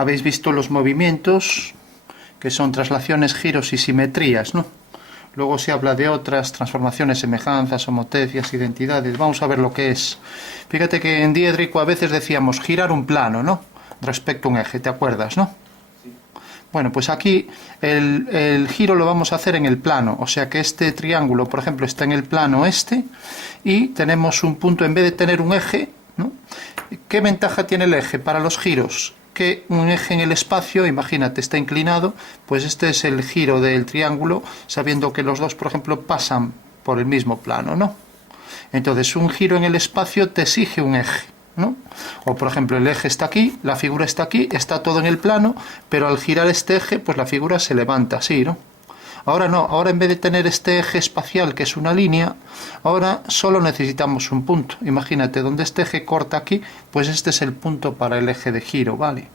habéis visto los movimientos, que son traslaciones, giros y simetrías, ¿no? Luego se habla de otras transformaciones, semejanzas, homotecias, identidades. Vamos a ver lo que es. Fíjate que en diédrico a veces decíamos girar un plano, ¿no? Respecto a un eje, ¿te acuerdas, no? Sí. Bueno, pues aquí el giro lo vamos a hacer en el plano. O sea que este triángulo, por ejemplo, está en el plano este y tenemos un punto, en vez de tener un eje, ¿no? ¿Qué ventaja tiene el eje para los giros? Que un eje en el espacio, imagínate, está inclinado, pues este es el giro del triángulo, sabiendo que los dos, por ejemplo, pasan por el mismo plano, ¿no? Entonces, un giro en el espacio te exige un eje, ¿no? O, por ejemplo, el eje está aquí, la figura está aquí, está todo en el plano, pero al girar este eje, pues la figura se levanta así, ¿no? Ahora no, ahora en vez de tener este eje espacial que es una línea, ahora solo necesitamos un punto. Imagínate, donde este eje corta aquí, pues este es el punto para el eje de giro, ¿vale?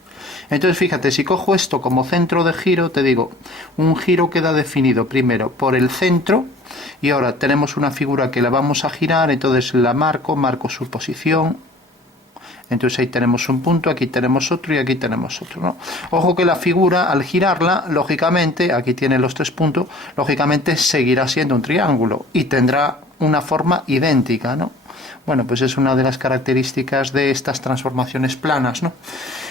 Entonces fíjate, si cojo esto como centro de giro, te digo, un giro queda definido primero por el centro, y ahora tenemos una figura que la vamos a girar, entonces la marco su posición. Entonces ahí tenemos un punto, aquí tenemos otro y aquí tenemos otro, ¿no? Ojo que la figura, al girarla, lógicamente, aquí tiene los 3 puntos, lógicamente seguirá siendo un triángulo y tendrá una forma idéntica, ¿no? Bueno, pues es una de las características de estas transformaciones planas, ¿no?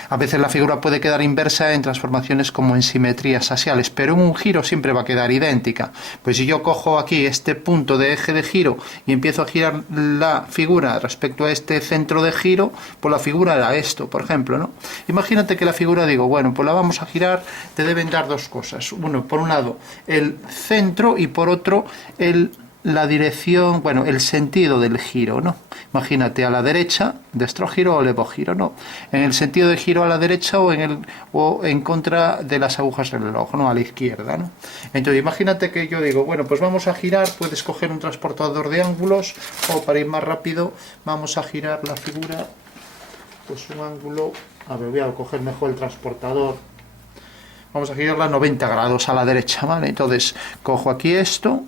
A veces la figura puede quedar inversa en transformaciones como en simetrías axiales, pero en un giro siempre va a quedar idéntica. Pues si yo cojo aquí este punto de eje de giro y empiezo a girar la figura respecto a este centro de giro, pues la figura era esto, por ejemplo, ¿no? Imagínate que la figura, digo, bueno, pues la vamos a girar, te deben dar dos cosas. Uno, por un lado, el centro y por otro, la dirección, bueno, el sentido del giro, ¿no? Imagínate a la derecha, destro giro o levo giro, ¿no? En el sentido de giro a la derecha o en contra de las agujas del reloj, ¿no? A la izquierda, ¿no? Entonces imagínate que yo digo, bueno, pues vamos a girar, puedes coger un transportador de ángulos o para ir más rápido vamos a girar la figura, pues un ángulo, a ver, voy a coger mejor el transportador. Vamos a girarla 90 grados a la derecha, ¿vale? Entonces, cojo aquí esto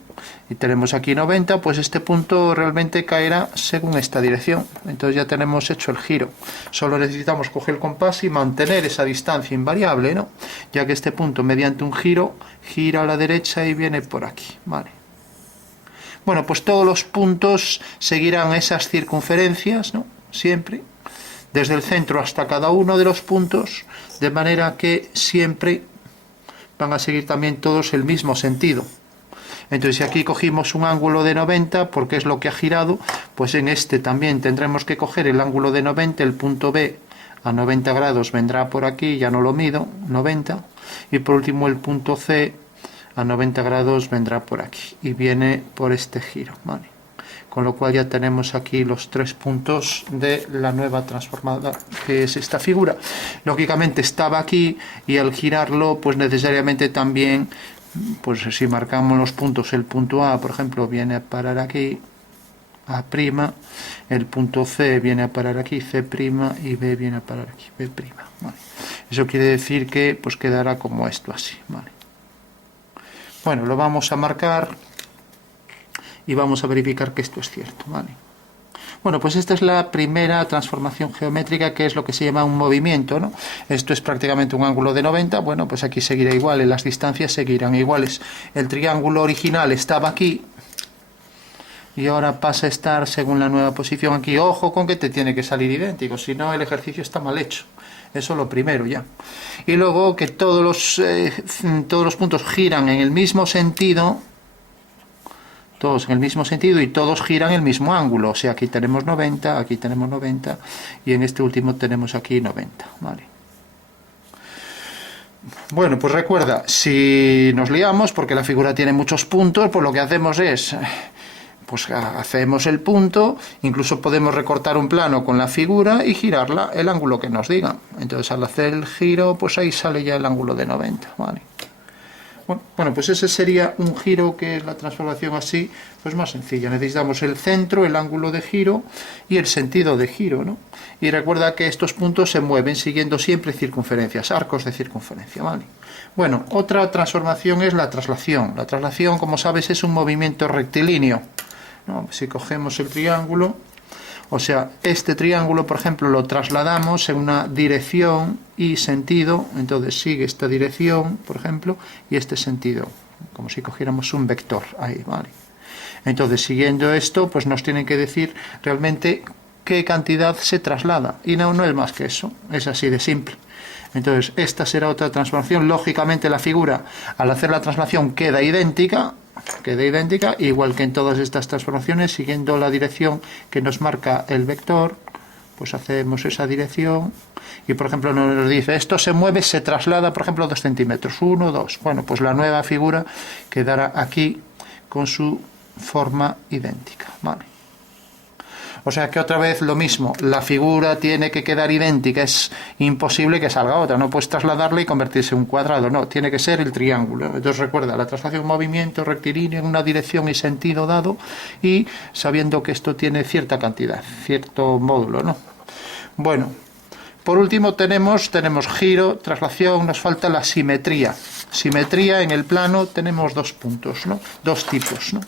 y tenemos aquí 90, pues este punto realmente caerá según esta dirección. Entonces ya tenemos hecho el giro. Solo necesitamos coger el compás y mantener esa distancia invariable, ¿no? Ya que este punto, mediante un giro, gira a la derecha y viene por aquí, ¿vale? Bueno, pues todos los puntos seguirán esas circunferencias, ¿no? Siempre, desde el centro hasta cada uno de los puntos, de manera que siempre van a seguir también todos el mismo sentido. Entonces si aquí cogimos un ángulo de 90, porque es lo que ha girado, pues en este también tendremos que coger el ángulo de 90, el punto B a 90 grados vendrá por aquí, ya no lo mido, 90, y por último el punto C a 90 grados vendrá por aquí, y viene por este giro, ¿vale? Con lo cual ya tenemos aquí los 3 puntos de la nueva transformada, que es esta figura. Lógicamente estaba aquí y al girarlo, pues necesariamente también, pues si marcamos los puntos, el punto A, por ejemplo, viene a parar aquí, A', el punto C viene a parar aquí, C' y B viene a parar aquí, B'. ¿Vale? Eso quiere decir que pues quedará como esto, así. ¿Vale? Bueno, lo vamos a marcar y vamos a verificar que esto es cierto, ¿vale? Bueno, pues esta es la primera transformación geométrica, que es lo que se llama un movimiento, ¿no? Esto es prácticamente un ángulo de 90, bueno, pues aquí seguirá igual, en las distancias seguirán iguales. El triángulo original estaba aquí y ahora pasa a estar según la nueva posición aquí. Ojo con que te tiene que salir idéntico, si no el ejercicio está mal hecho. Eso lo primero ya. Y luego que todos los puntos giran en el mismo sentido, todos en el mismo sentido y todos giran el mismo ángulo. O sea, aquí tenemos 90 y en este último tenemos aquí 90, ¿vale? Bueno, pues recuerda, si nos liamos porque la figura tiene muchos puntos, pues lo que hacemos es, pues hacemos el punto, incluso podemos recortar un plano con la figura y girarla el ángulo que nos digan. Entonces al hacer el giro, pues ahí sale ya el ángulo de 90, ¿vale? Bueno, pues ese sería un giro, que es la transformación así, pues más sencilla. Necesitamos el centro, el ángulo de giro y el sentido de giro, ¿no? Y recuerda que estos puntos se mueven siguiendo siempre circunferencias, arcos de circunferencia, ¿vale? Bueno, otra transformación es la traslación. La traslación, como sabes, es un movimiento rectilíneo, ¿no? Si cogemos el triángulo, O sea, este triángulo, por ejemplo, lo trasladamos en una dirección y sentido, entonces sigue esta dirección, por ejemplo, y este sentido, como si cogiéramos un vector ahí, ¿vale? Entonces, siguiendo esto, pues nos tienen que decir realmente qué cantidad se traslada, y no es más que eso, es así de simple. Entonces, esta será otra transformación. Lógicamente, la figura, al hacer la traslación, queda idéntica, igual que en todas estas transformaciones, siguiendo la dirección que nos marca el vector, pues hacemos esa dirección, y por ejemplo nos dice, esto se mueve, se traslada, por ejemplo, 2 centímetros, 1, 2. Bueno, pues la nueva figura quedará aquí con su forma idéntica, ¿vale? O sea que otra vez lo mismo, la figura tiene que quedar idéntica, es imposible que salga otra, no puedes trasladarla y convertirse en un cuadrado, no, tiene que ser el triángulo. Entonces recuerda, la traslación movimiento rectilíneo en una dirección y sentido dado, y sabiendo que esto tiene cierta cantidad, cierto módulo, ¿no? Bueno, por último tenemos giro, traslación, nos falta la simetría. Simetría en el plano tenemos dos puntos, ¿no? Dos tipos, ¿no?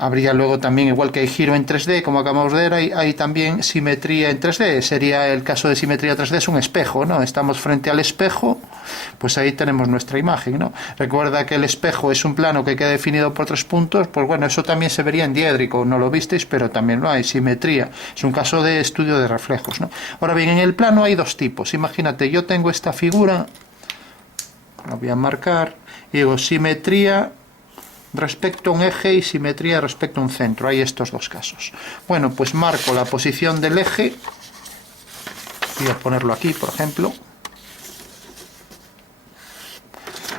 Habría luego también, igual que hay giro en 3D, como acabamos de ver, hay también simetría en 3D. Sería el caso de simetría 3D, es un espejo, ¿no? Estamos frente al espejo, pues ahí tenemos nuestra imagen, ¿no? Recuerda que el espejo es un plano que queda definido por 3 puntos, pues bueno, eso también se vería en diédrico, no lo visteis, pero también lo hay, simetría. Es un caso de estudio de reflejos, ¿no? Ahora bien, en el plano hay dos tipos. Imagínate, yo tengo esta figura, la voy a marcar, y digo simetría respecto a un eje y simetría respecto a un centro. Hay estos dos casos. Bueno, pues marco la posición del eje. Voy a ponerlo aquí, por ejemplo.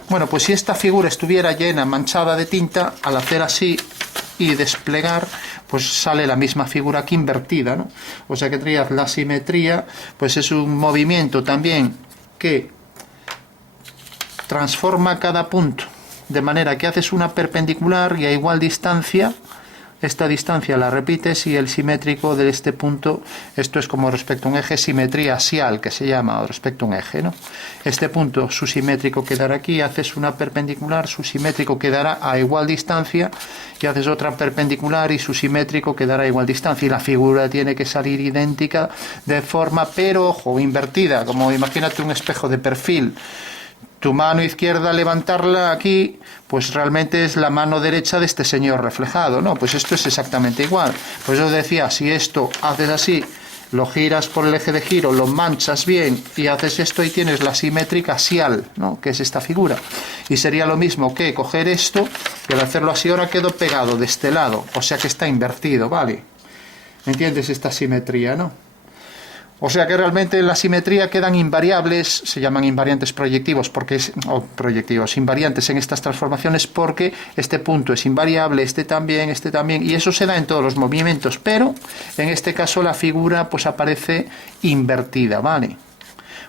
Bueno, pues si esta figura estuviera llena, manchada de tinta, al hacer así y desplegar, pues sale la misma figura aquí invertida, ¿no? O sea que tendrías la simetría, pues es un movimiento también que transforma cada punto, de manera que haces una perpendicular y a igual distancia, esta distancia la repites, y el simétrico de este punto, esto es como respecto a un eje, simetría axial, que se llama, o respecto a un eje, ¿no? Este punto, su simétrico quedará aquí, haces una perpendicular, su simétrico quedará a igual distancia, y haces otra perpendicular y su simétrico quedará a igual distancia, y la figura tiene que salir idéntica de forma, pero ojo, invertida, como imagínate un espejo de perfil. Tu mano izquierda, levantarla aquí, pues realmente es la mano derecha de este señor reflejado, ¿no? Pues esto es exactamente igual. Pues yo decía, si esto haces así, lo giras por el eje de giro, lo manchas bien y haces esto, y tienes la simétrica axial, ¿no? Que es esta figura. Y sería lo mismo que coger esto, y al hacerlo así ahora quedó pegado de este lado, o sea que está invertido, ¿vale? ¿Entiendes esta simetría, no? O sea que realmente en la simetría quedan invariables, se llaman invariantes proyectivos, invariantes en estas transformaciones, porque este punto es invariable, este también, y eso se da en todos los movimientos, pero en este caso la figura pues aparece invertida, ¿vale?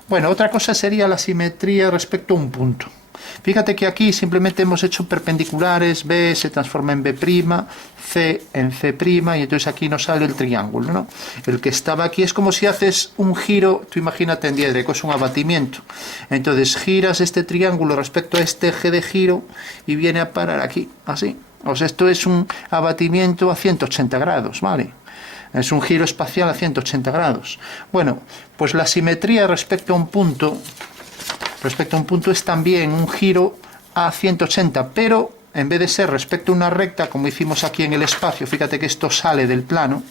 Bueno, otra cosa sería la simetría respecto a un punto. Fíjate que aquí simplemente hemos hecho perpendiculares, B se transforma en B', C en C', y entonces aquí nos sale el triángulo, ¿no? El que estaba aquí es como si haces un giro, tú imagínate en diédrico, es un abatimiento. Entonces giras este triángulo respecto a este eje de giro y viene a parar aquí, así. O sea, esto es un abatimiento a 180 grados, ¿vale? Es un giro espacial a 180 grados. Bueno, pues la simetría respecto a un punto es también un giro a 180, pero en vez de ser respecto a una recta, como hicimos aquí en el espacio, fíjate que esto sale del plano,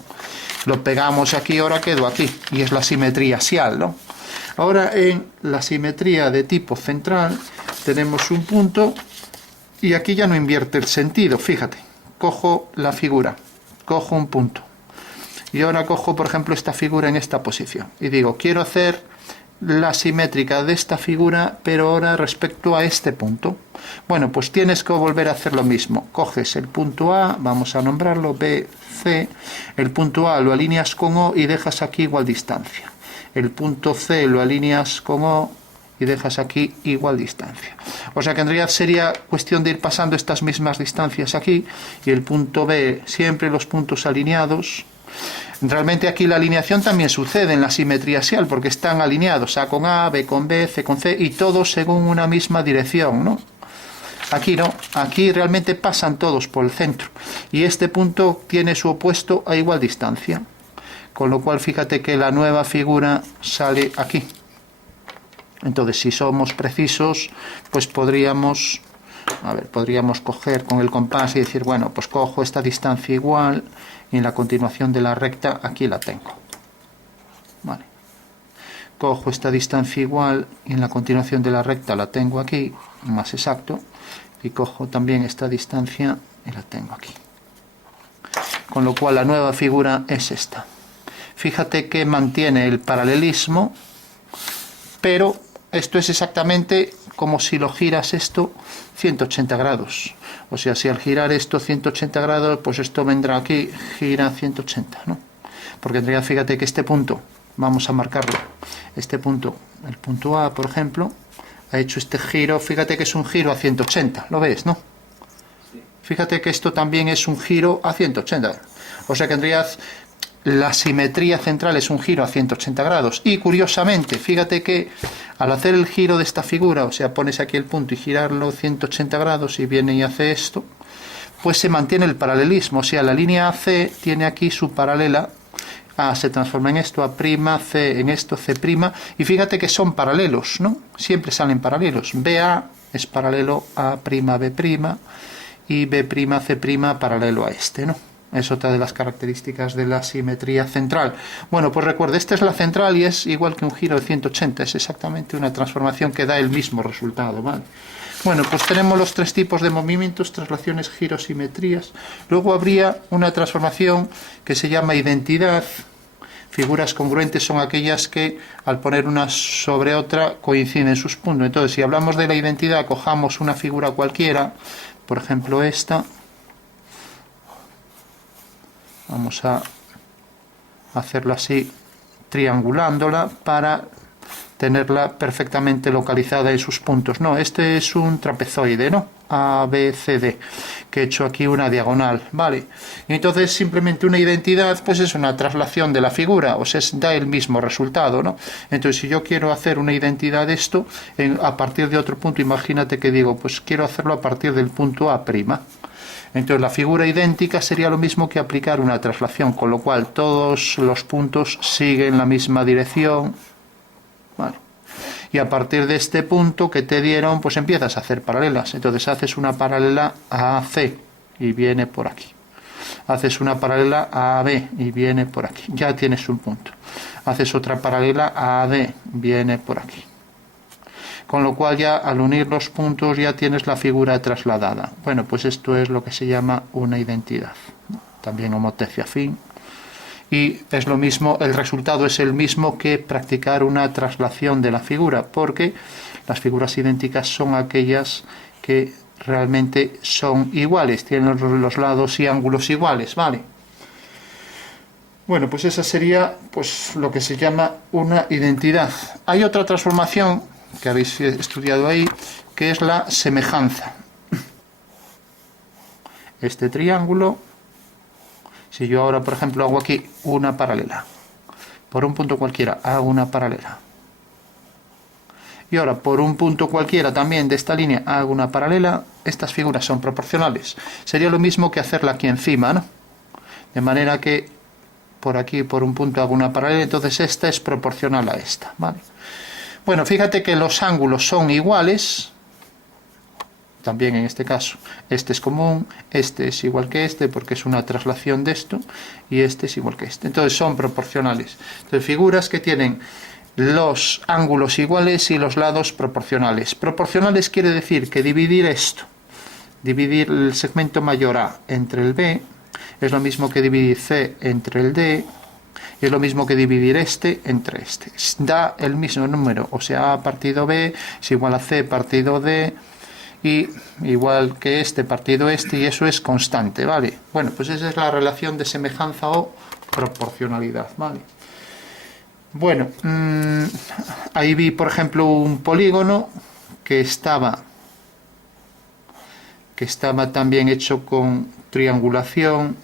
lo pegamos aquí, ahora quedó aquí, y es la simetría axial, ¿no? Ahora en la simetría de tipo central tenemos un punto, y aquí ya no invierte el sentido, fíjate, cojo la figura, cojo un punto, y ahora cojo, por ejemplo, esta figura en esta posición, y digo, quiero hacer la simétrica de esta figura, pero ahora respecto a este punto. Bueno, pues tienes que volver a hacer lo mismo. Coges el punto A, vamos a nombrarlo B, C. El punto A lo alineas con O y dejas aquí igual distancia. El punto C lo alineas con O y dejas aquí igual distancia. O sea que en realidad sería cuestión de ir pasando estas mismas distancias aquí, y el punto B, siempre los puntos alineados. Realmente aquí la alineación también sucede en la simetría axial, porque están alineados A con A, B con B, C con C, y todos según una misma dirección, ¿no? Aquí no, aquí realmente pasan todos por el centro, y este punto tiene su opuesto a igual distancia. Con lo cual, fíjate que la nueva figura sale aquí. Entonces, si somos precisos, pues podríamos coger con el compás y decir, bueno, pues cojo esta distancia igual y en la continuación de la recta aquí la tengo. Vale. Cojo esta distancia igual y en la continuación de la recta la tengo aquí, más exacto, y cojo también esta distancia y la tengo aquí. Con lo cual la nueva figura es esta. Fíjate que mantiene el paralelismo, pero esto es exactamente como si lo giras esto 180 grados. O sea, si al girar esto 180 grados, pues esto vendrá aquí, gira 180, ¿no? Porque en realidad fíjate que este punto, vamos a marcarlo, este punto, el punto A, por ejemplo, ha hecho este giro, fíjate que es un giro a 180, ¿lo ves, no? Fíjate que esto también es un giro a 180. O sea que en realidad la simetría central es un giro a 180 grados. Y curiosamente, fíjate que al hacer el giro de esta figura, o sea, pones aquí el punto y girarlo 180 grados y viene y hace esto, pues se mantiene el paralelismo. O sea, la línea AC tiene aquí su paralela. A se transforma en esto, A', C en esto, C'. Y fíjate que son paralelos, ¿no? Siempre salen paralelos. BA es paralelo a' B'. Y B'C' paralelo a este, ¿no? Es otra de las características de la simetría central. Bueno, pues recuerda, esta es la central y es igual que un giro de 180. Es exactamente una transformación que da el mismo resultado, ¿vale? Bueno, pues tenemos los tres tipos de movimientos, traslaciones, giros, simetrías. Luego habría una transformación que se llama identidad. Figuras congruentes son aquellas que al poner una sobre otra coinciden sus puntos. Entonces, si hablamos de la identidad, cojamos una figura cualquiera, por ejemplo esta. Vamos a hacerlo así, triangulándola para tenerla perfectamente localizada en sus puntos. No, este es un trapezoide, ¿no? A, B, C, D, que he hecho aquí una diagonal, ¿vale? Y entonces simplemente una identidad, pues es una traslación de la figura, o sea, da el mismo resultado, ¿no? Entonces, si yo quiero hacer una identidad de esto, a partir de otro punto, imagínate que digo, pues quiero hacerlo a partir del punto A'. Entonces la figura idéntica sería lo mismo que aplicar una traslación, con lo cual todos los puntos siguen la misma dirección. Vale. Y a partir de este punto que te dieron, pues empiezas a hacer paralelas. Entonces haces una paralela a C y viene por aquí. Haces una paralela a B y viene por aquí. Ya tienes un punto. Haces otra paralela a D, viene por aquí. Con lo cual ya al unir los puntos ya tienes la figura trasladada. Bueno, pues esto es lo que se llama una identidad. También homotecia afín. Y es lo mismo, el resultado es el mismo que practicar una traslación de la figura, porque las figuras idénticas son aquellas que realmente son iguales, tienen los lados y ángulos iguales, ¿vale? Bueno, pues esa sería pues lo que se llama una identidad. Hay otra transformación que habéis estudiado ahí, que es la semejanza. Este triángulo, si yo ahora, por ejemplo, hago aquí una paralela, por un punto cualquiera hago una paralela, y ahora por un punto cualquiera también de esta línea hago una paralela, estas figuras son proporcionales. Sería lo mismo que hacerla aquí encima, ¿no? De manera que por aquí, por un punto hago una paralela, entonces esta es proporcional a esta, ¿vale? Bueno, fíjate que los ángulos son iguales, también en este caso, este es común, este es igual que este, porque es una traslación de esto, y este es igual que este. Entonces son proporcionales. Entonces figuras que tienen los ángulos iguales y los lados proporcionales. Proporcionales quiere decir que dividir esto, dividir el segmento mayor A entre el B, es lo mismo que dividir C entre el D, y es lo mismo que dividir este entre este. Da el mismo número, o sea, A partido B es igual a C partido D, y igual que este partido este, y eso es constante, ¿vale? Bueno, pues esa es la relación de semejanza o proporcionalidad, ¿vale? Bueno, ahí vi, por ejemplo, un polígono que estaba también hecho con triangulación,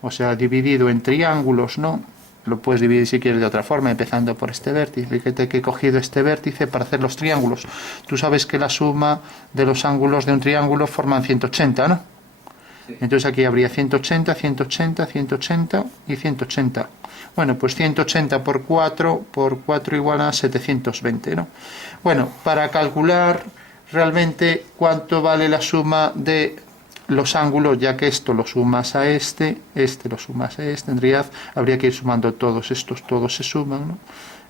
o sea, dividido en triángulos, ¿no? Lo puedes dividir si quieres de otra forma, empezando por este vértice. Fíjate que he cogido este vértice para hacer los triángulos. Tú sabes que la suma de los ángulos de un triángulo forman 180, ¿no? Entonces aquí habría 180, 180, 180 y 180. Bueno, pues 180 por 4 igual a 720, ¿no? Bueno, para calcular realmente cuánto vale la suma de los ángulos, ya que esto lo sumas a este lo sumas a este, en realidad habría que ir sumando todos se suman, ¿no?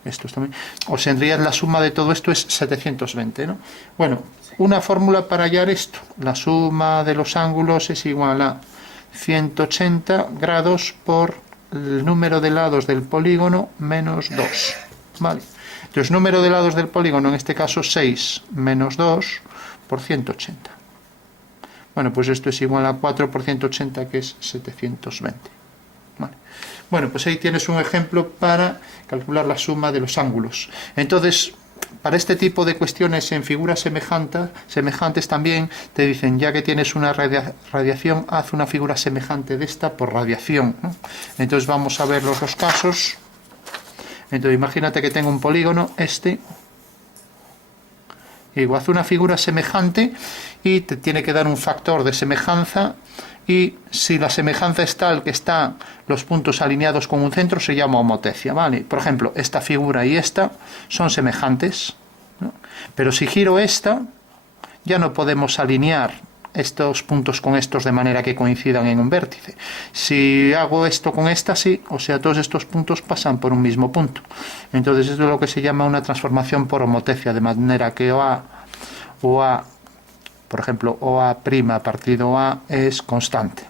Estos también. O sea, en realidad la suma de todo esto es 720, ¿no? Bueno, una fórmula para hallar esto. La suma de los ángulos es igual a 180 grados por el número de lados del polígono menos 2. ¿Vale? Entonces, número de lados del polígono, en este caso 6 menos 2 por 180. Bueno, pues esto es igual a 4 por 180, que es 720. Vale. Bueno, pues ahí tienes un ejemplo para calcular la suma de los ángulos. Entonces, para este tipo de cuestiones en figuras semejantes también te dicen, ya que tienes una radiación, haz una figura semejante de esta por radiación, ¿no? Entonces vamos a ver los dos casos. Entonces imagínate que tengo un polígono, y haz una figura semejante y te tiene que dar un factor de semejanza, y si la semejanza es tal que están los puntos alineados con un centro, se llama homotecia, ¿vale? Por ejemplo, esta figura y esta son semejantes, ¿no? Pero si giro esta, ya no podemos alinear estos puntos con estos de manera que coincidan en un vértice. Si hago esto con esta, sí, o sea, todos estos puntos pasan por un mismo punto. Entonces esto es lo que se llama una transformación por homotecia, de manera que OA, por ejemplo, OA' partido A es constante.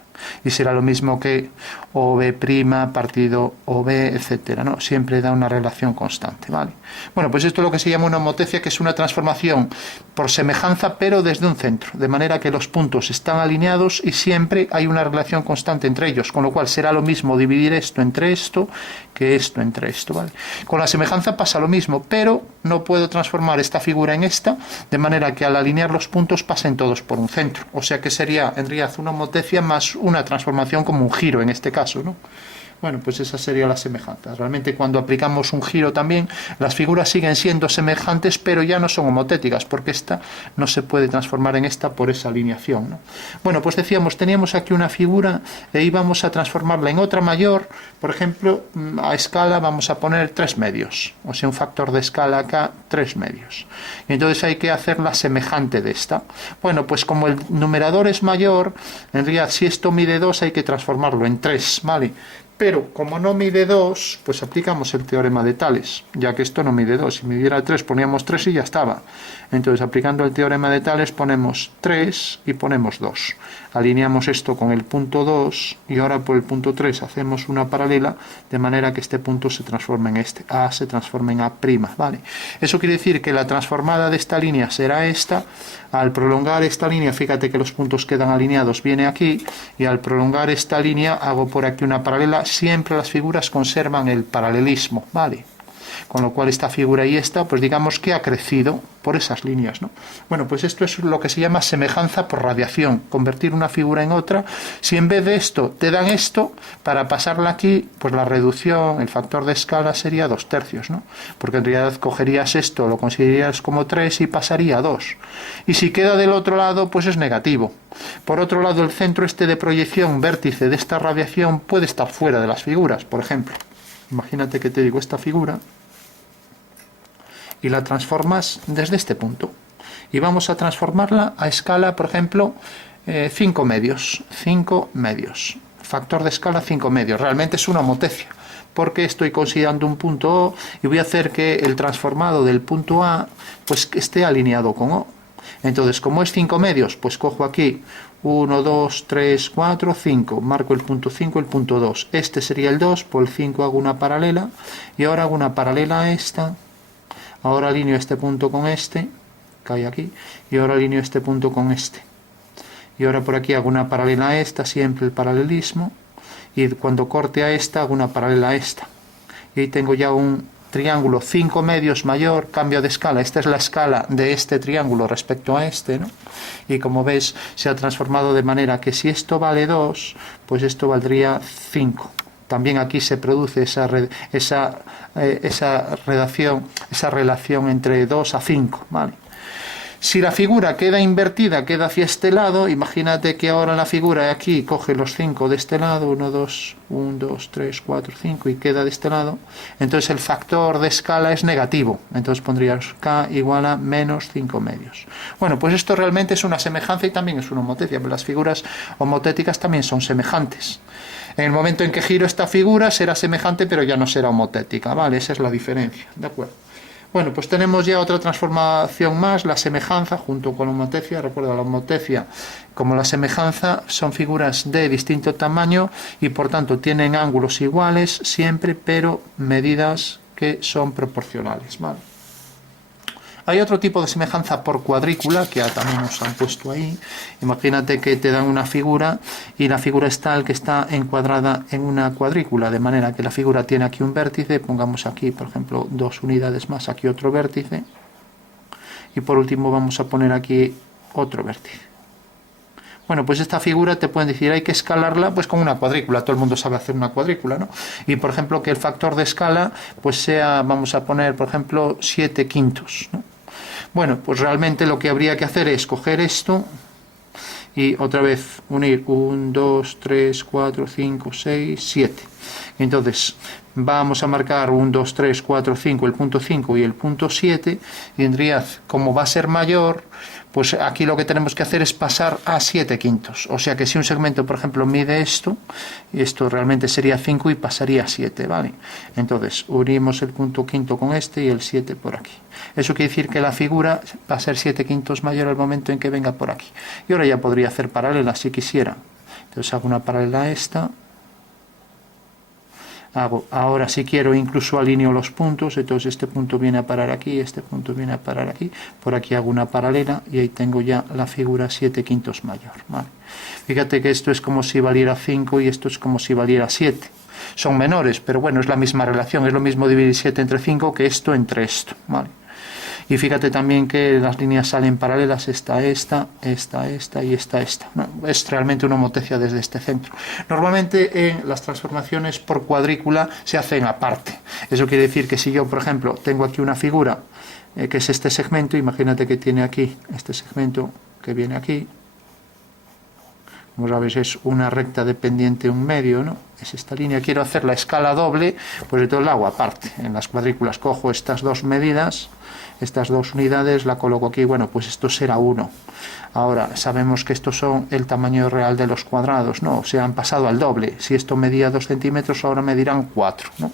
Y será lo mismo que OB' partido OB, etcétera, ¿no? Siempre da una relación constante, ¿vale? Bueno, pues esto es lo que se llama una homotecia, que es una transformación por semejanza, pero desde un centro, de manera que los puntos están alineados y siempre hay una relación constante entre ellos, con lo cual será lo mismo dividir esto entre esto que esto entre esto, ¿vale? Con la semejanza pasa lo mismo, pero no puedo transformar esta figura en esta, de manera que al alinear los puntos pasen todos por un centro. O sea que sería en realidad una homotecia más una transformación como un giro en este caso, ¿no? Bueno, pues esa sería la semejanza. Realmente cuando aplicamos un giro también, las figuras siguen siendo semejantes, pero ya no son homotéticas, porque esta no se puede transformar en esta por esa alineación, ¿no? Bueno, pues decíamos, teníamos aquí una figura e íbamos a transformarla en otra mayor. Por ejemplo, a escala vamos a poner 3 medios, o sea, un factor de escala acá, 3 medios. Y entonces hay que hacerla semejante de esta. Bueno, pues como el numerador es mayor, en realidad si esto mide 2 hay que transformarlo en 3, ¿vale? Pero como no mide 2, pues aplicamos el teorema de Tales, ya que esto no mide 2. Si midiera 3 poníamos 3 y ya estaba. Entonces, aplicando el teorema de Tales, ponemos 3 y ponemos 2. Alineamos esto con el punto 2 y ahora por el punto 3 hacemos una paralela, de manera que este punto se transforme en este. A se transforma en A', ¿vale? Eso quiere decir que la transformada de esta línea será esta. Al prolongar esta línea, fíjate que los puntos quedan alineados, viene aquí, y al prolongar esta línea hago por aquí una paralela. Siempre las figuras conservan el paralelismo, ¿vale? Con lo cual esta figura y esta, pues digamos que ha crecido por esas líneas, ¿no? Bueno, pues esto es lo que se llama semejanza por radiación, convertir una figura en otra. Si en vez de esto te dan esto, para pasarla aquí, pues la reducción, el factor de escala sería 2/3, ¿no? Porque en realidad cogerías esto, lo considerarías como 3 y pasaría a 2. Y si queda del otro lado, pues es negativo. Por otro lado, el centro este de proyección, vértice de esta radiación, puede estar fuera de las figuras. Por ejemplo, imagínate que te digo esta figura y la transformas desde este punto. Y vamos a transformarla a escala, por ejemplo, 5 medios. 5 medios. Factor de escala 5 medios. Realmente es una homotecia, porque estoy considerando un punto O y voy a hacer que el transformado del punto A pues esté alineado con O. Entonces, como es 5 medios, pues cojo aquí 1, 2, 3, 4, 5. Marco el punto 5, el punto 2. Este sería el 2, por el 5 hago una paralela, y ahora hago una paralela a esta. Ahora alineo este punto con este, cae aquí, y ahora alineo este punto con este. Y ahora por aquí hago una paralela a esta, siempre el paralelismo, y cuando corte a esta, hago una paralela a esta. Y ahí tengo ya un triángulo 5 medios mayor, cambio de escala. Esta es la escala de este triángulo respecto a este, ¿no? Y como ves, se ha transformado de manera que si esto vale 2, pues esto valdría 5. También aquí se produce esa relación entre 2 a 5, ¿vale? Si la figura queda invertida, queda hacia este lado, imagínate que ahora la figura aquí coge los 5 de este lado, 1, 2, 1, 2, 3, 4, 5 y queda de este lado, entonces el factor de escala es negativo, entonces pondrías k igual a menos 5 medios. Bueno, pues esto realmente es una semejanza y también es una homotecia, pero las figuras homotéticas también son semejantes. En el momento en que giro esta figura será semejante, pero ya no será homotética, ¿vale? Esa es la diferencia, ¿de acuerdo? Bueno, pues tenemos ya otra transformación más, la semejanza junto con la homotecia. Recuerda, la homotecia como la semejanza son figuras de distinto tamaño y por tanto tienen ángulos iguales siempre, pero medidas que son proporcionales, ¿vale? Hay otro tipo de semejanza por cuadrícula que también nos han puesto ahí. Imagínate que te dan una figura y la figura es tal que está encuadrada en una cuadrícula, de manera que la figura tiene aquí un vértice, pongamos aquí, por ejemplo, 2 unidades más, aquí otro vértice, y por último vamos a poner aquí otro vértice. Bueno, pues esta figura te pueden decir, hay que escalarla pues con una cuadrícula, todo el mundo sabe hacer una cuadrícula, ¿no? Y por ejemplo que el factor de escala pues sea, vamos a poner por ejemplo 7/5, ¿no? Bueno, pues realmente lo que habría que hacer es coger esto y otra vez unir 1, 2, 3, 4, 5, 6, 7. Entonces vamos a marcar 1, 2, 3, 4, 5, el punto 5 y el punto 7. Y tendría, como va a ser mayor, pues aquí lo que tenemos que hacer es pasar a 7/5. O sea que si un segmento, por ejemplo, mide esto, esto realmente sería 5 y pasaría a 7, ¿vale? Entonces unimos el punto 5 con este y el 7 por aquí. Eso quiere decir que la figura va a ser 7/5 mayor al momento en que venga por aquí. Y ahora ya podría hacer paralelas si quisiera. Entonces hago una paralela a esta. Ahora si quiero incluso alineo los puntos, entonces este punto viene a parar aquí, este punto viene a parar aquí, por aquí hago una paralela y ahí tengo ya la figura 7/5 mayor, ¿vale? Fíjate que esto es como si valiera 5 y esto es como si valiera 7. Son menores, pero bueno, es la misma relación, es lo mismo dividir 7 entre 5 que esto entre esto, ¿vale? Y fíjate también que las líneas salen paralelas, esta y esta. No, es realmente una homotecia desde este centro. Normalmente en las transformaciones por cuadrícula se hacen aparte. Eso quiere decir que si yo, por ejemplo, tengo aquí una figura que es este segmento, imagínate que tiene aquí este segmento que viene aquí. Como sabéis, es una recta de pendiente 1/2, ¿no? Es esta línea. Quiero hacer la escala doble, pues entonces la hago aparte. En las cuadrículas cojo estas dos medidas, estas dos unidades, la coloco aquí. Bueno, pues esto será 1. Ahora, sabemos que estos son el tamaño real de los cuadrados, ¿no? O sea, han pasado al doble. Si esto medía 2 centímetros, ahora medirán 4, ¿no?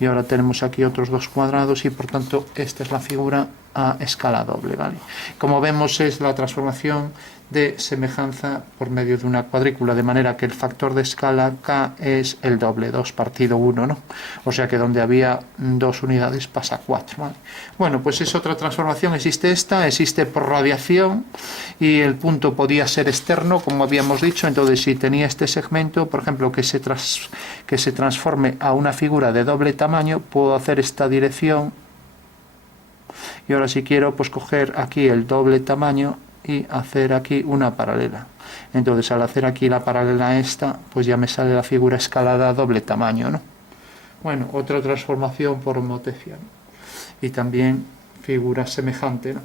Y ahora tenemos aquí otros 2 cuadrados y, por tanto, esta es la figura a escala doble, ¿vale? Como vemos, es la transformación de semejanza por medio de una cuadrícula, de manera que el factor de escala k es el doble, 2 partido 1, ¿no? O sea que donde había 2 unidades pasa 4, ¿vale? Bueno, pues es otra transformación, existe esta, existe por radiación y el punto podía ser externo, como habíamos dicho. Entonces si tenía este segmento, por ejemplo, que se transforme a una figura de doble tamaño, puedo hacer esta dirección y ahora si quiero pues coger aquí el doble tamaño y hacer aquí una paralela. Entonces al hacer aquí la paralela a esta, pues ya me sale la figura escalada a doble tamaño, ¿no? Bueno, otra transformación por homotecia, ¿no? Y también figura semejante, ¿no?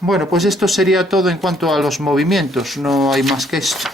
Bueno, pues esto sería todo en cuanto a los movimientos, no hay más que esto.